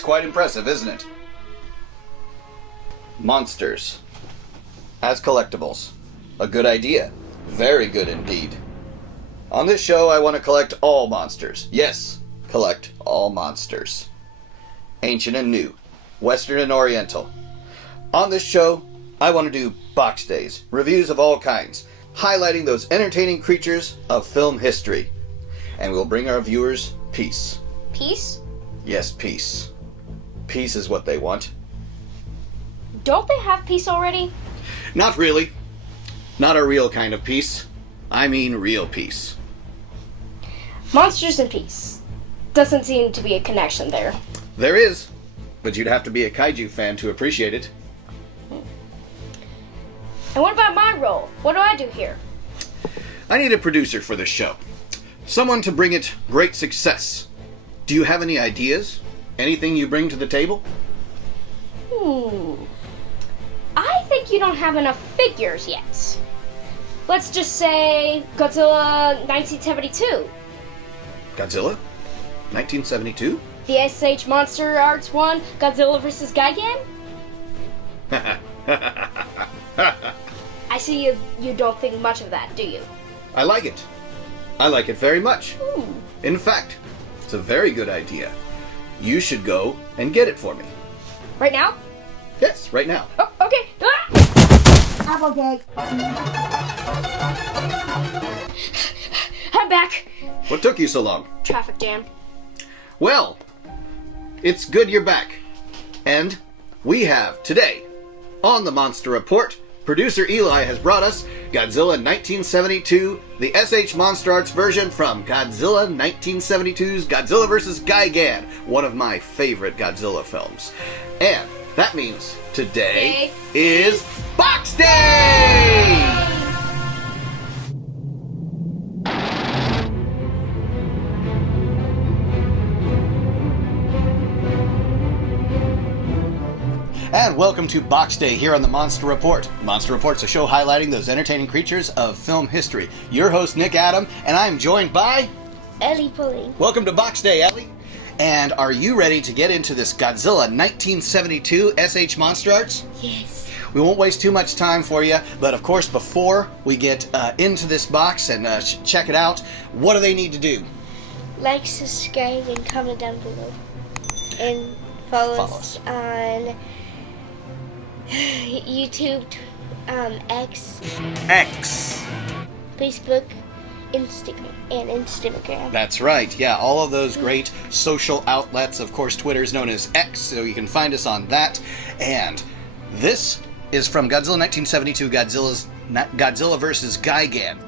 It's quite impressive, isn't it? Monsters. As collectibles. A good idea. Very good indeed. On this show, I want to collect all monsters. Yes, collect all monsters. Ancient and new. Western and Oriental. On this show, I want to do box days, reviews of all kinds, highlighting those entertaining creatures of film history. And we'll bring our viewers peace. Peace? Yes, peace. Peace is what they want. Don't they have peace already? Not really. Not a real kind of peace. I mean real peace. Monsters and peace. Doesn't seem to be a connection there. There is, but you'd have to be a kaiju fan to appreciate it. And what about my role? What do I do here? I need a producer for this show. Someone to bring it great success. Do you have any ideas? Anything you bring to the table? I think you don't have enough figures yet. Let's just say Godzilla 1972. Godzilla? 1972? The SH Monsterarts one, Godzilla vs. Gigan? I see you don't think much of that, do you? I like it. I like it very much. In fact, it's a very good idea. You should go and get it for me. Right now? Yes, right now. Oh, okay. Applegate. I'm back. What took you so long? Traffic jam. Well, it's good you're back. And we have today, on the Monster Report, producer Eli has brought us Godzilla 1972, the SH Monsterarts version from Godzilla 1972's Godzilla vs. Gigan, one of my favorite Godzilla films. And that means today is Box Day! And welcome to Box Day here on the Monster Report. Monster Report's a show highlighting those entertaining creatures of film history. Your host, Nick Adam, and I'm joined by... Ellie Pulley. Welcome to Box Day, Ellie. And are you ready to get into this Godzilla 1972 SH Monsterarts? Yes. We won't waste too much time for you, but of course, before we get into this box and check it out, what do they need to do? Like, subscribe, and comment down below. And follow us on YouTube, X, Facebook, Instagram. That's right, yeah, all of those great social outlets. Of course, Twitter is known as X, so you can find us on that. And this is from Godzilla 1972, Godzilla vs. Gigan.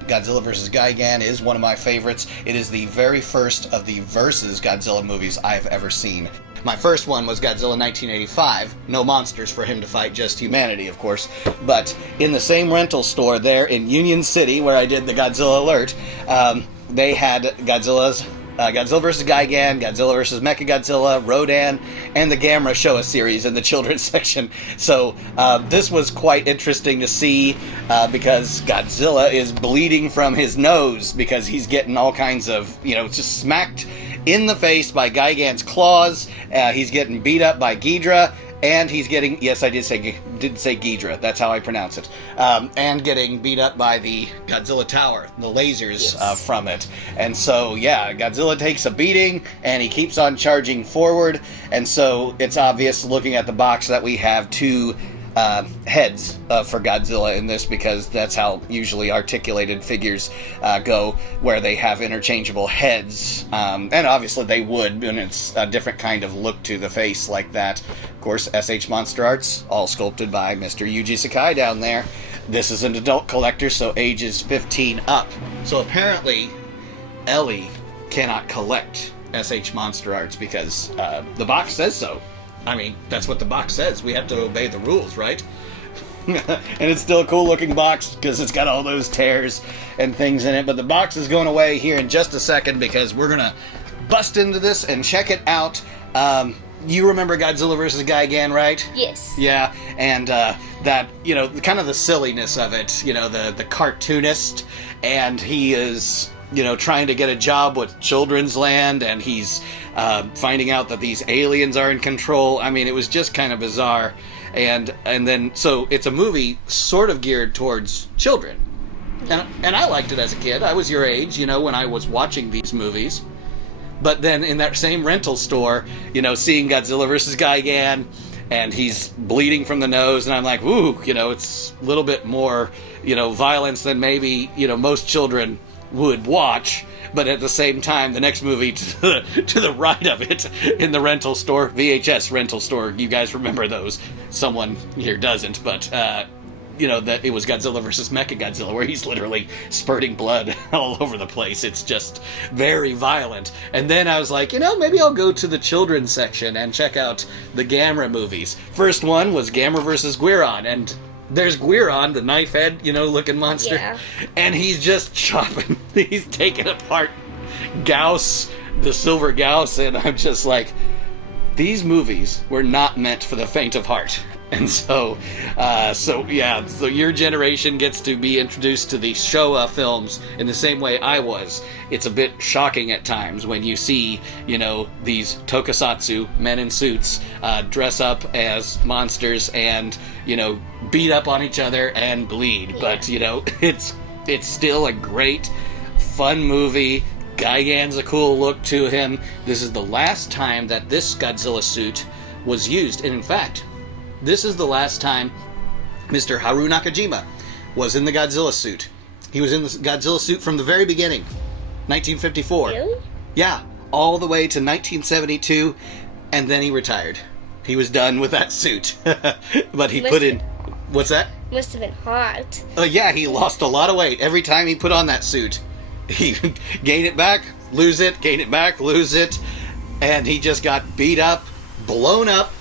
Godzilla vs. Gigan is one of my favorites. It is the very first of the Versus Godzilla movies I've ever seen. My first one was Godzilla 1985. No monsters for him to fight, just humanity, of course. But in the same rental store there in Union City, where I did the Godzilla Alert, they had Godzilla vs. Gigan, Godzilla vs. Mechagodzilla, Rodan, and the Gamera Showa series in the children's section. So this was quite interesting to see because Godzilla is bleeding from his nose because he's getting all kinds of, just smacked in the face by Gigan's claws. He's getting beat up by Ghidra, and he's getting, yes, I did say Ghidra, that's how I pronounce it, and getting beat up by the Godzilla Tower, the lasers from it. And so, yeah, Godzilla takes a beating, and he keeps on charging forward, and so it's obvious looking at the box that we have two heads for Godzilla in this, because that's how usually articulated figures go, where they have interchangeable heads, and obviously they would, and it's a different kind of look to the face like that. Of course, SH Monsterarts, all sculpted by Mr. Yuji Sakai down there. This is an adult collector, so ages 15 up. So apparently, Ellie cannot collect SH Monsterarts because the box says so. I mean, that's what the box says. We have to obey the rules, right? And it's still a cool-looking box because it's got all those tears and things in it. But the box is going away here in just a second because we're going to bust into this and check it out. You remember Godzilla vs. Gigan, right? Yes. Yeah, and that, kind of the silliness of it, the cartoonist, and he is trying to get a job with Children's Land, and he's finding out that these aliens are in control. I mean, it was just kind of bizarre. And then, so it's a movie sort of geared towards children. And I liked it as a kid. I was your age, when I was watching these movies. But then in that same rental store, seeing Godzilla versus Gigan, and he's bleeding from the nose, and I'm like, ooh, it's a little bit more, violence than maybe, most children would watch. But at the same time, the next movie to the right of it in the rental store, VHS rental store, you guys remember those? Someone here doesn't, but that it was Godzilla versus Mechagodzilla, where he's literally spurting blood all over the place. It's just very violent. And then I was like, maybe I'll go to the children's section and check out the Gamera movies. First one was Gamera versus Guiron, and there's Guiron, the knife head, looking monster. Yeah. And he's just chopping, he's taking apart Gauss, the silver Gauss, and I'm just like, these movies were not meant for the faint of heart. And so your generation gets to be introduced to the Showa films in the same way I was. It's a bit shocking at times when you see, these tokusatsu, men in suits, dress up as monsters and, beat up on each other and bleed. Yeah. But, it's still a great, fun movie. Gigan's a cool look to him. This is the last time that this Godzilla suit was used. And in fact, this is the last time Mr. Harou Nakajima was in the Godzilla suit. He was in the Godzilla suit from the very beginning, 1954. Really? Yeah, all the way to 1972, and then he retired. He was done with that suit. But he put in... What's that? Must have been hot. Yeah, he lost a lot of weight. Every time he put on that suit, he gain it back, lose it, gain it back, lose it, and he just got beat up, blown up,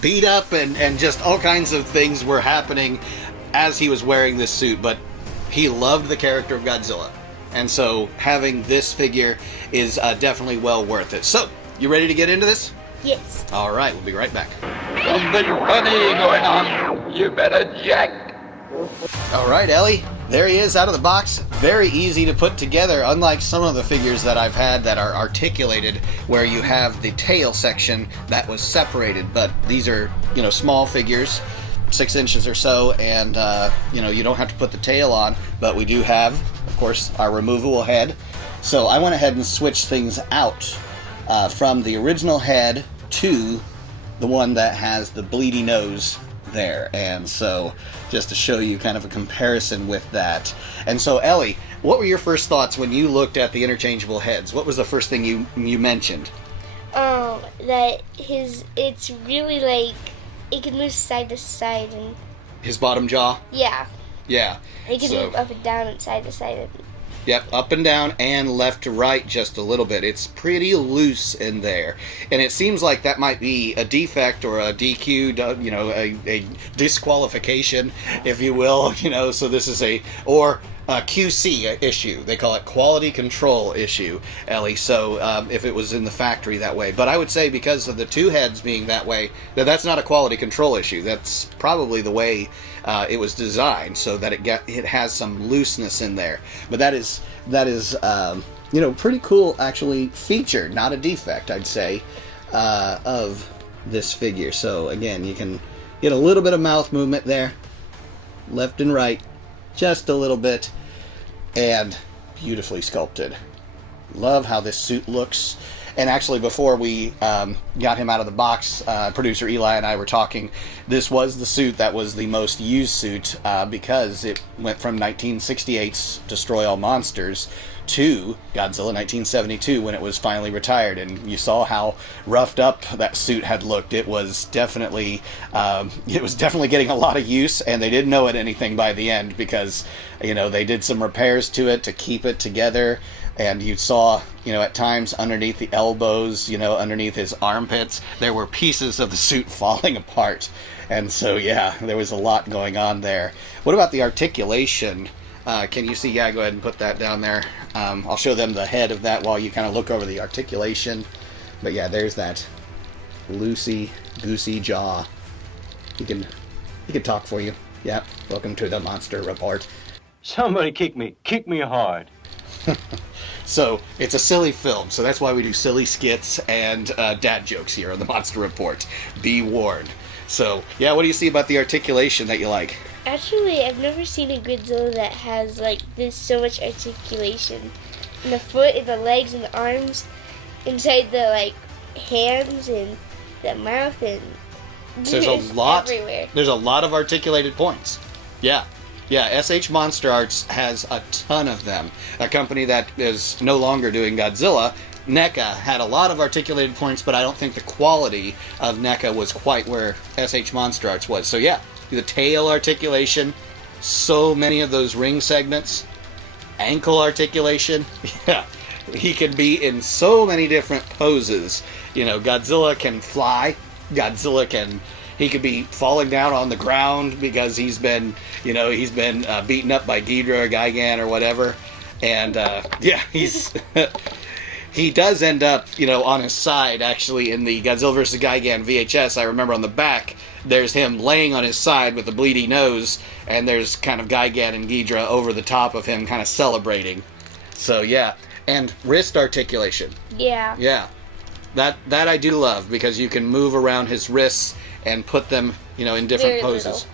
beat up, and just all kinds of things were happening as he was wearing this suit. But he loved the character of Godzilla, and so having this figure is definitely well worth it. So, you ready to get into this? Yes. All right, we'll be right back. Something funny going on. You better jack. All right, Ellie, there he is out of the box. Very easy to put together, unlike some of the figures that I've had that are articulated, where you have the tail section that was separated. But these are, small figures, 6 inches or so, and, you don't have to put the tail on, but we do have, of course, our removable head. So I went ahead and switched things out from the original head to the one that has the bleedy nose there. And so just to show you kind of a comparison with that. And so, Ellie, what were your first thoughts when you looked at the interchangeable heads? What was the first thing you mentioned? That it's really like, it can move side to side, and His bottom jaw? yeah, Yeah. it can move up and down and side to side. Yep, up and down and left to right just a little bit. It's pretty loose in there. And it seems like that might be a defect or a DQ, a disqualification, if you will. So this is a QC issue. They call it quality control issue, Ellie. So if it was in the factory that way. But I would say because of the two heads being that way, that's not a quality control issue. That's probably the way it was designed, so that it has some looseness in there. But that is pretty cool, actually, feature, not a defect, I'd say, of this figure. So again, you can get a little bit of mouth movement there, left and right, just a little bit, and beautifully sculpted. Love how this suit looks. And actually, before we got him out of the box, producer Eli and I were talking. This was the suit that was the most used suit because it went from 1968's Destroy All Monsters to Godzilla 1972 when it was finally retired. And you saw how roughed up that suit had looked. It was definitely getting a lot of use, and they didn't know it anything by the end because they did some repairs to it to keep it together. And you saw, at times underneath the elbows, underneath his armpits, there were pieces of the suit falling apart. And so, yeah, there was a lot going on there. What about the articulation? Can you see? Yeah, go ahead and put that down there. I'll show them the head of that while you kind of look over the articulation. But yeah, there's that loosey-goosey jaw. He can talk for you. Yeah, welcome to the Monster Report. Somebody kick me hard. So it's a silly film, so that's why we do silly skits and dad jokes here on the Monster Report. Be warned. So, yeah, what do you see about the articulation that you like? Actually, I've never seen a Godzilla that has like this so much articulation in the foot, in the legs, and the arms, inside the like hands and the mouth, and There's a lot. everywhere. There's a lot of articulated points. Yeah. SH Monsterarts has a ton of them. A company that is no longer doing Godzilla, NECA, had a lot of articulated points, but I don't think the quality of NECA was quite where SH Monsterarts was. So yeah, the tail articulation, so many of those ring segments, ankle articulation. Yeah, he can be in so many different poses. Godzilla can fly. He could be falling down on the ground because he's been beaten up by Ghidorah or Gigan or whatever. And he does end up, on his side, actually, in the Godzilla vs. Gigan VHS. I remember on the back, there's him laying on his side with a bleedy nose, and there's kind of Gigan and Ghidorah over the top of him kind of celebrating. So, yeah. And wrist articulation. Yeah. Yeah. That I do love, because you can move around his wrists and put them, in different Very poses. little.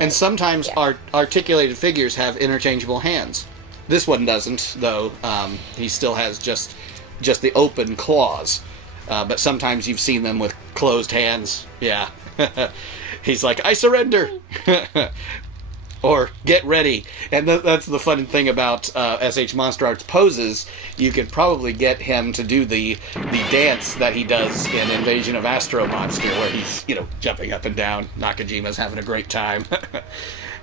And sometimes articulated figures have interchangeable hands. This one doesn't, though. He still has just the open claws. But sometimes you've seen them with closed hands. Yeah. He's like, I surrender! Or get ready. And that's the fun thing about SH Monsterarts poses. You could probably get him to do the dance that he does in Invasion of Astro Monster, where he's jumping up and down. Nakajima's having a great time.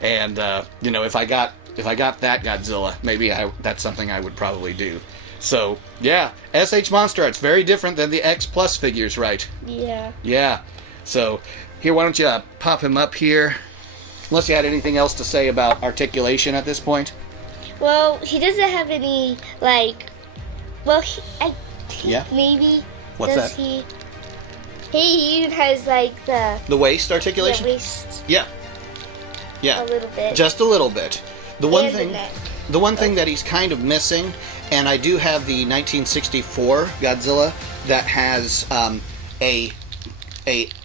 And if I got that Godzilla, maybe that's something I would probably do. So yeah, SH Monsterarts, very different than the X Plus figures, right? Yeah. Yeah. So here, why don't you pop him up here? Unless you had anything else to say about articulation at this point. Well, he doesn't have any Yeah. maybe. What's does that? He even has like The waist articulation? waist Yeah. Yeah. a little bit. Just a little bit. The one And the thing neck. the one thing that he's kind of missing, and I do have the 1964 Godzilla that has a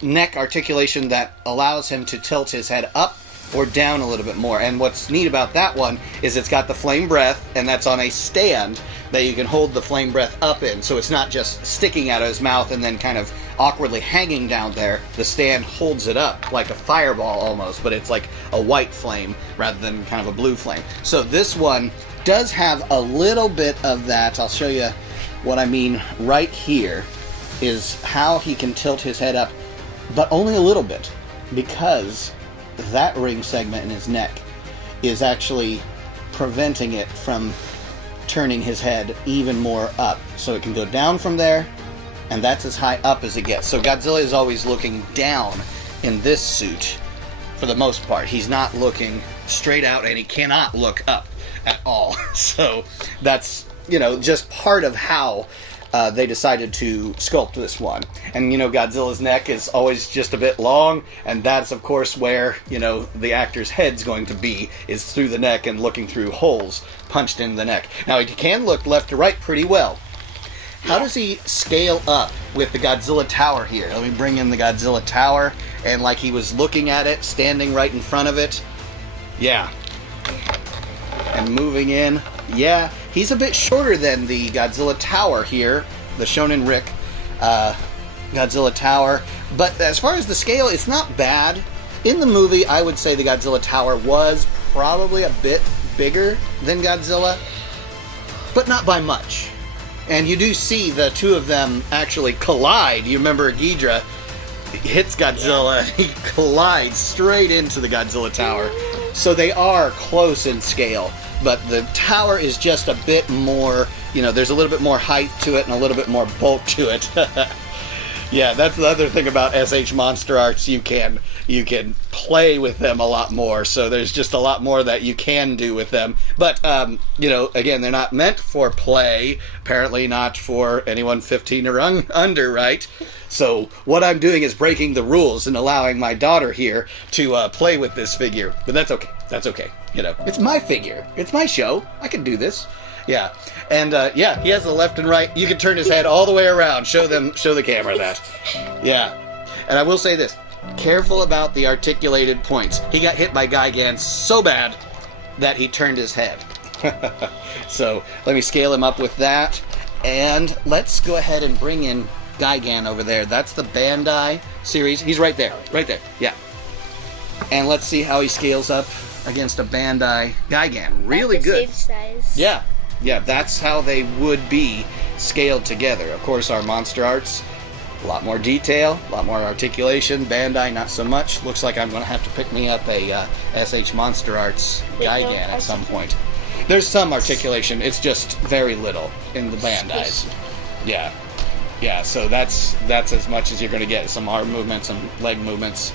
neck articulation that allows him to tilt his head up or down a little bit more. And what's neat about that one is it's got the flame breath, and that's on a stand that you can hold the flame breath up in, so it's not just sticking out of his mouth and then kind of awkwardly hanging down there. The stand holds it up like a fireball almost, but it's like a white flame rather than kind of a blue flame. So this one does have a little bit of that. I'll show you what I mean right here, is how he can tilt his head up, but only a little bit, because that ring segment in his neck is actually preventing it from turning his head even more up. So it can go down from there, and that's as high up as it gets. So Godzilla is always looking down in this suit for the most part. He's not looking straight out, and he cannot look up at all. So that's, just part of how they decided to sculpt this one. And Godzilla's neck is always just a bit long, and that's of course where the actor's head's going to be, is through the neck and looking through holes punched in the neck. Now he can look left to right pretty well. How does he scale up with the Godzilla Tower here? Let me bring in the Godzilla Tower, and like he was looking at it, standing right in front of it. Yeah. And moving in. Yeah, he's a bit shorter than the Godzilla Tower here, the Shonen Rick Godzilla Tower. But as far as the scale, it's not bad. In the movie, I would say the Godzilla Tower was probably a bit bigger than Godzilla, but not by much. And you do see the two of them actually collide. You remember Ghidorah hits Godzilla, and he collides straight into the Godzilla Tower. So they are close in scale. But the tower is just a bit more, there's a little bit more height to it and a little bit more bulk to it. Yeah, that's the other thing about SH Monsterarts. You can play with them a lot more, so there's just a lot more that you can do with them. But, again, they're not meant for play. Apparently not for anyone 15 or under, right? So what I'm doing is breaking the rules and allowing my daughter here to play with this figure. But that's okay. That's okay. It's my figure. It's my show. I can do this. Yeah. And yeah, he has the left and right. You can turn his head all the way around. Show the camera that. Yeah. And I will say this. Careful about the articulated points. He got hit by Gigan so bad that he turned his head. So let me scale him up with that. And let's go ahead and bring in Gigan over there. That's the Bandai series. He's right there. Right there. Yeah. And let's see how he scales up against a Bandai Gigan. Really good. Same size. Yeah. Yeah, that's how they would be scaled together. Of course, our Monster Arts, a lot more detail, a lot more articulation. Bandai, not so much. Looks like I'm going to have to pick me up a SH Monsterarts Gigan at some point. There's some articulation. It's just very little in the Bandais. Yeah. Yeah, so that's as much as you're going to get. Some arm movements, some leg movements,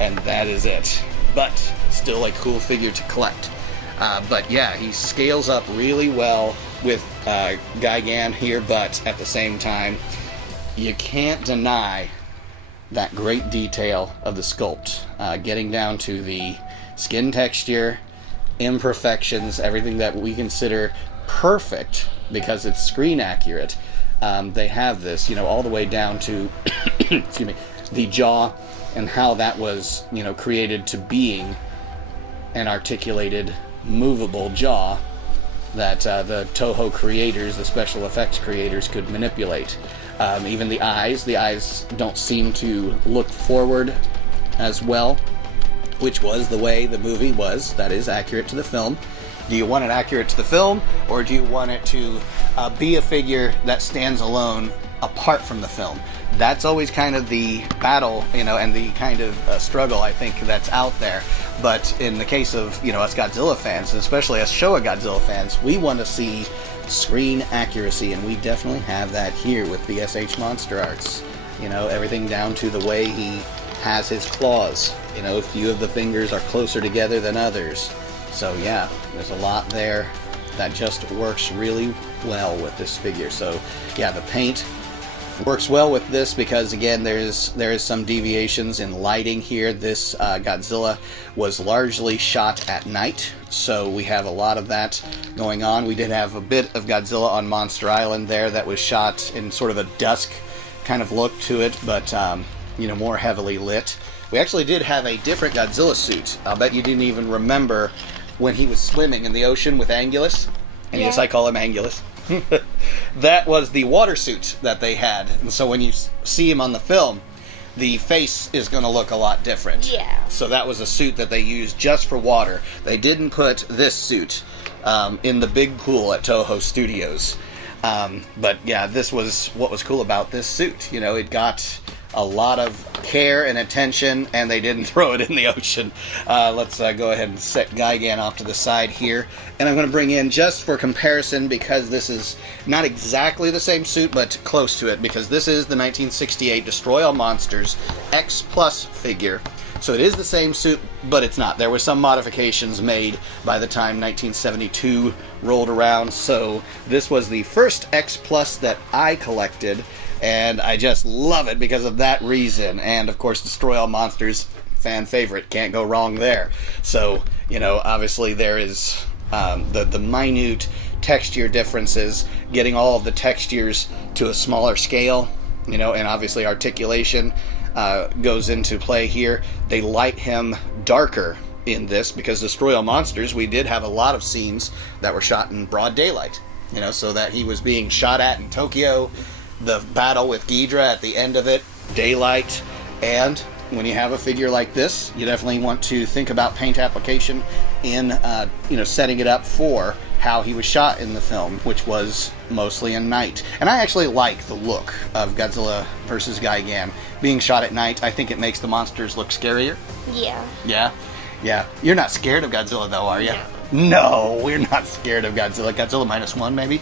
and that is it. But still a cool figure to collect. But yeah, he scales up really well with Gigan here, but at the same time, you can't deny that great detail of the sculpt. Getting down to the skin texture, imperfections, everything that we consider perfect because it's screen accurate. They have this, all the way down to, excuse me, the jaw and how that was, created to being an articulated, movable jaw that the Toho creators, the special effects creators, could manipulate. Even the eyes don't seem to look forward as well, which was the way the movie was. That is accurate to the film. Do you want it accurate to the film, or do you want it to be a figure that stands alone apart from the film? That's always kind of the battle, and the kind of struggle I think that's out there. But in the case of, us Godzilla fans, especially us Showa Godzilla fans, we want to see screen accuracy, and we definitely have that here with the SH Monsterarts. Everything down to the way he has his claws. A few of the fingers are closer together than others. So yeah, there's a lot there that just works really well with this figure. So yeah, the paint works well with this because again there is some deviations in lighting here. This Godzilla was largely shot at night, so we have a lot of that going on. We did have a bit of Godzilla on Monster Island there that was shot in sort of a dusk kind of look to it, but more heavily lit. We actually did have a different Godzilla suit. I'll bet you didn't even remember when he was swimming in the ocean with Angulus. And yes, I call him Angulus. That was the water suit that they had. And so when you see him on the film, the face is going to look a lot different. Yeah. So that was a suit that they used just for water. They didn't put this suit in the big pool at Toho Studios. But yeah, this was what was cool about this suit. It got a lot of care and attention, and they didn't throw it in the ocean. Let's go ahead and set Gigan off to the side here. And I'm going to bring in, just for comparison, because this is not exactly the same suit, but close to it, because this is the 1968 Destroy All Monsters X Plus figure. So it is the same suit, but it's not. There were some modifications made by the time 1972 rolled around. So this was the first X Plus that I collected, and I just love it because of that reason. And of course, Destroy All Monsters, fan favorite, can't go wrong there. So obviously there is the minute texture differences, getting all of the textures to a smaller scale, and obviously articulation goes into play here. They light him darker in this because Destroy All Monsters, we did have a lot of scenes that were shot in broad daylight, so that he was being shot at in Tokyo. The battle with Ghidra at the end of it, daylight. And when you have a figure like this, you definitely want to think about paint application in setting it up for how he was shot in the film, which was mostly in night. And I actually like the look of Godzilla vs. Gigan being shot at night. I think it makes the monsters look scarier. Yeah. Yeah. You're not scared of Godzilla though, are you? No, we're not scared of Godzilla. Godzilla -1 maybe?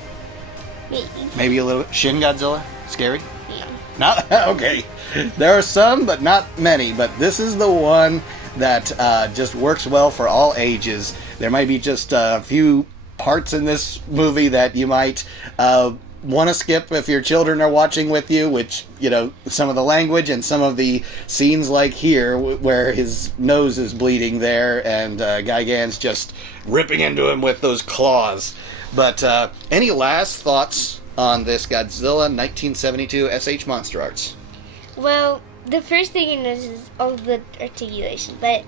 Maybe a little. Shin Godzilla? Scary? Yeah. Not okay. There are some, but not many. But this is the one that just works well for all ages. There might be just a few parts in this movie that you might want to skip if your children are watching with you, which, some of the language and some of the scenes like here where his nose is bleeding there and Gigan's just ripping into him with those claws. But any last thoughts on this Godzilla 1972 SH Monsterarts? Well, the first thing I noticed is all the articulation, but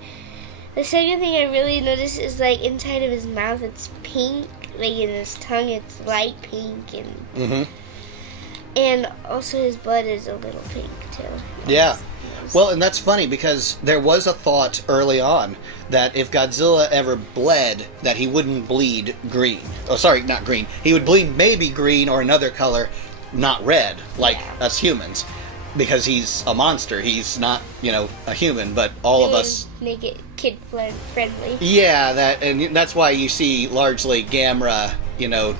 the second thing I really noticed is, like, inside of his mouth it's pink, like in his tongue it's light pink, and also his blood is a little pink too. Yeah. Well, and that's funny because there was a thought early on that if Godzilla ever bled, that he wouldn't bleed green. Oh, sorry, not green. He would bleed maybe green or another color, not red, like us humans. Because he's a monster. He's not, a human, but all of us... Make it kid-friendly. Yeah, and that's why you see largely Gamera,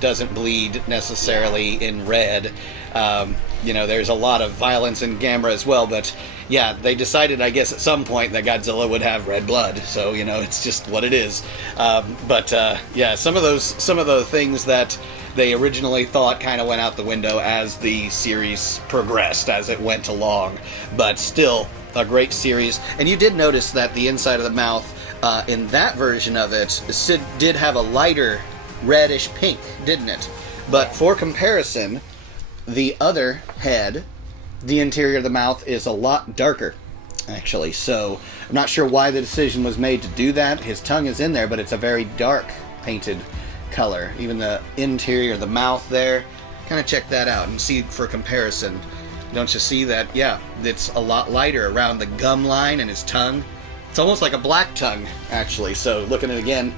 doesn't bleed necessarily in red. There's a lot of violence in Gamera as well, but yeah, they decided, I guess, at some point that Godzilla would have red blood, so, it's just what it is. Yeah, some of the things that they originally thought kind of went out the window as the series progressed, as it went along. But still, a great series. And you did notice that the inside of the mouth, in that version of it, did have a lighter reddish pink, didn't it? But for comparison, the other head, the interior of the mouth, is a lot darker, actually. So I'm not sure why the decision was made to do that. His tongue is in there, but it's a very dark painted color. Even the interior of the mouth there, kind of check that out and see for comparison. Don't you see that? Yeah, it's a lot lighter around the gum line and his tongue. It's almost like a black tongue, actually. So looking at it again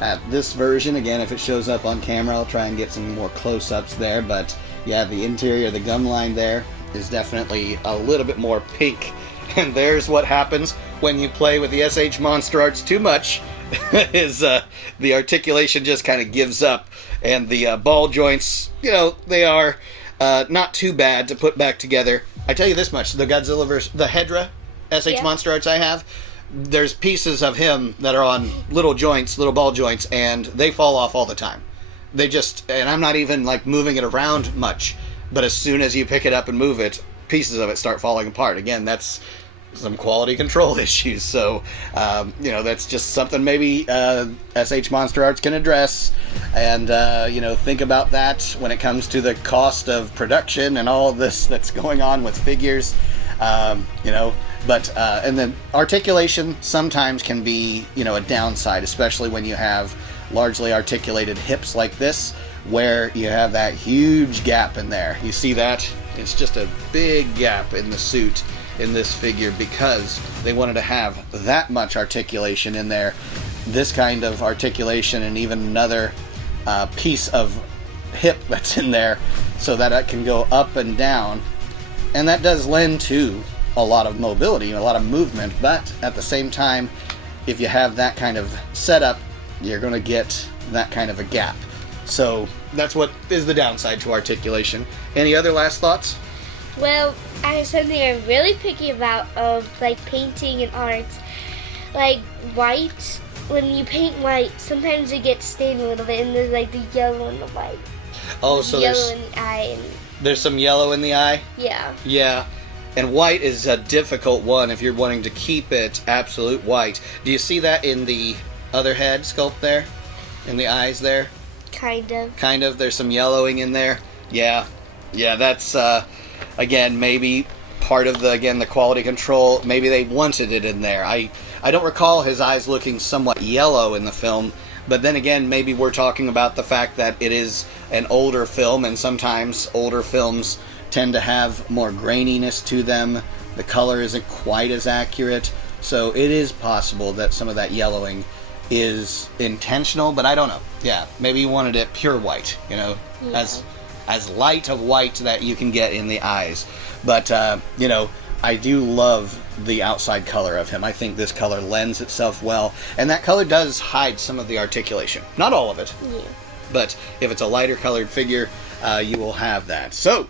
at this version, again, if it shows up on camera, I'll try and get some more close-ups there. But yeah, the interior of the gum line there is definitely a little bit more pink. And there's what happens when you play with the SH Monsterarts too much. is the articulation just kind of gives up, and the ball joints, they are not too bad to put back together. I tell you this much, the Godzilla the Hedra SH Monsterarts I have, there's pieces of him that are on little ball joints, and they fall off all the time. They just, and I'm not even like moving it around much, but as soon as you pick it up and move it, pieces of it start falling apart. Again, that's some quality control issues. So, that's just something maybe SH Monsterarts can address, and think about that when it comes to the cost of production and all of this that's going on with figures. But and then articulation sometimes can be a downside, especially when you have largely articulated hips like this, where you have that huge gap in there. You see that? It's just a big gap in the suit in this figure because they wanted to have that much articulation in there. This kind of articulation and even another piece of hip that's in there so that it can go up and down. And that does lend to a lot of mobility, a lot of movement, but at the same time, if you have that kind of setup, you're going to get that kind of a gap. So that's what is the downside to articulation. Any other last thoughts? Well, I have something I'm really picky about of like painting and arts. Like white, when you paint white, sometimes it gets stained a little bit, and there's like the yellow in the white. Oh, so yellow in the eye. There's some yellow in the eye? Yeah. Yeah. And white is a difficult one if you're wanting to keep it absolute white. Do you see that in the other head sculpt there? In the eyes there? Kind of. Kind of. There's some yellowing in there. Yeah. Yeah, that's, again, maybe part of the quality control. Maybe they wanted it in there. I don't recall his eyes looking somewhat yellow in the film. But then again, maybe we're talking about the fact that it is an older film, and sometimes older films tend to have more graininess to them. The color isn't quite as accurate. So it is possible that some of that yellowing is intentional, but I don't know. Yeah, maybe you wanted it pure white, as light of white that you can get in the eyes. But, I do love the outside color of him. I think this color lends itself well, and that color does hide some of the articulation. Not all of it, but if it's a lighter colored figure, you will have that. So,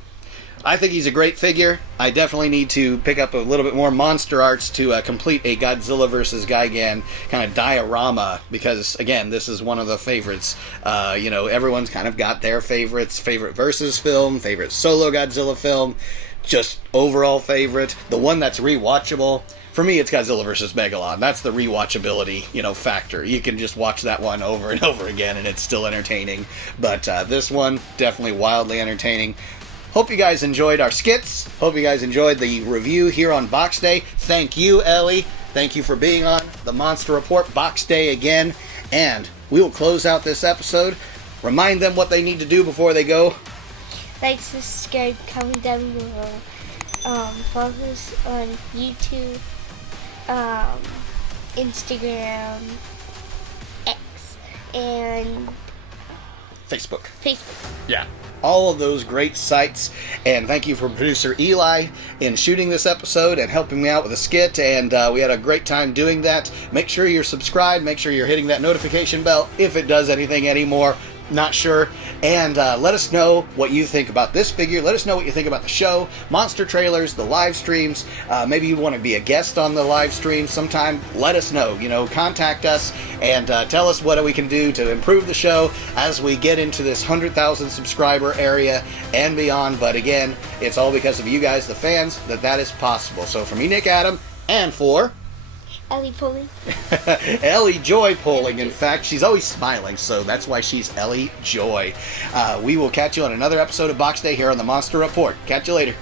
I think he's a great figure. I definitely need to pick up a little bit more monster arts to complete a Godzilla vs. Gigan kind of diorama, because, again, this is one of the favorites. Everyone's kind of got their favorites. Favorite versus film, favorite solo Godzilla film, just overall favorite. The one that's rewatchable. For me, it's Godzilla vs. Megalon. That's the rewatchability, factor. You can just watch that one over and over again, and it's still entertaining. But this one, definitely wildly entertaining. Hope you guys enjoyed our skits. Hope you guys enjoyed the review here on Box Day. Thank you, Ellie. Thank you for being on the Monster Report Box Day again. And we will close out this episode. Remind them what they need to do before they go. Like, subscribe, comment down below. Follow us on YouTube, Instagram, X, and Facebook. Facebook. Yeah. All of those great sites. And thank you for producer Eli in shooting this episode and helping me out with a skit. And we had a great time doing that. Make sure you're subscribed. Make sure you're hitting that notification bell if it does anything anymore. Not sure. And let us know what you think about this figure. Let us know what you think about the show, monster trailers, the live streams. Maybe you want to be a guest on the live stream sometime. Let us know. Contact us and tell us what we can do to improve the show as we get into this 100,000 subscriber area and beyond. But again, it's all because of you guys, the fans, that is possible. So for me, Nick Adam, and for Ellie Pulley. Ellie Joy Polling, in fact. She's always smiling, so that's why she's Ellie Joy. We will catch you on another episode of Box Day here on the Monster Report. Catch you later.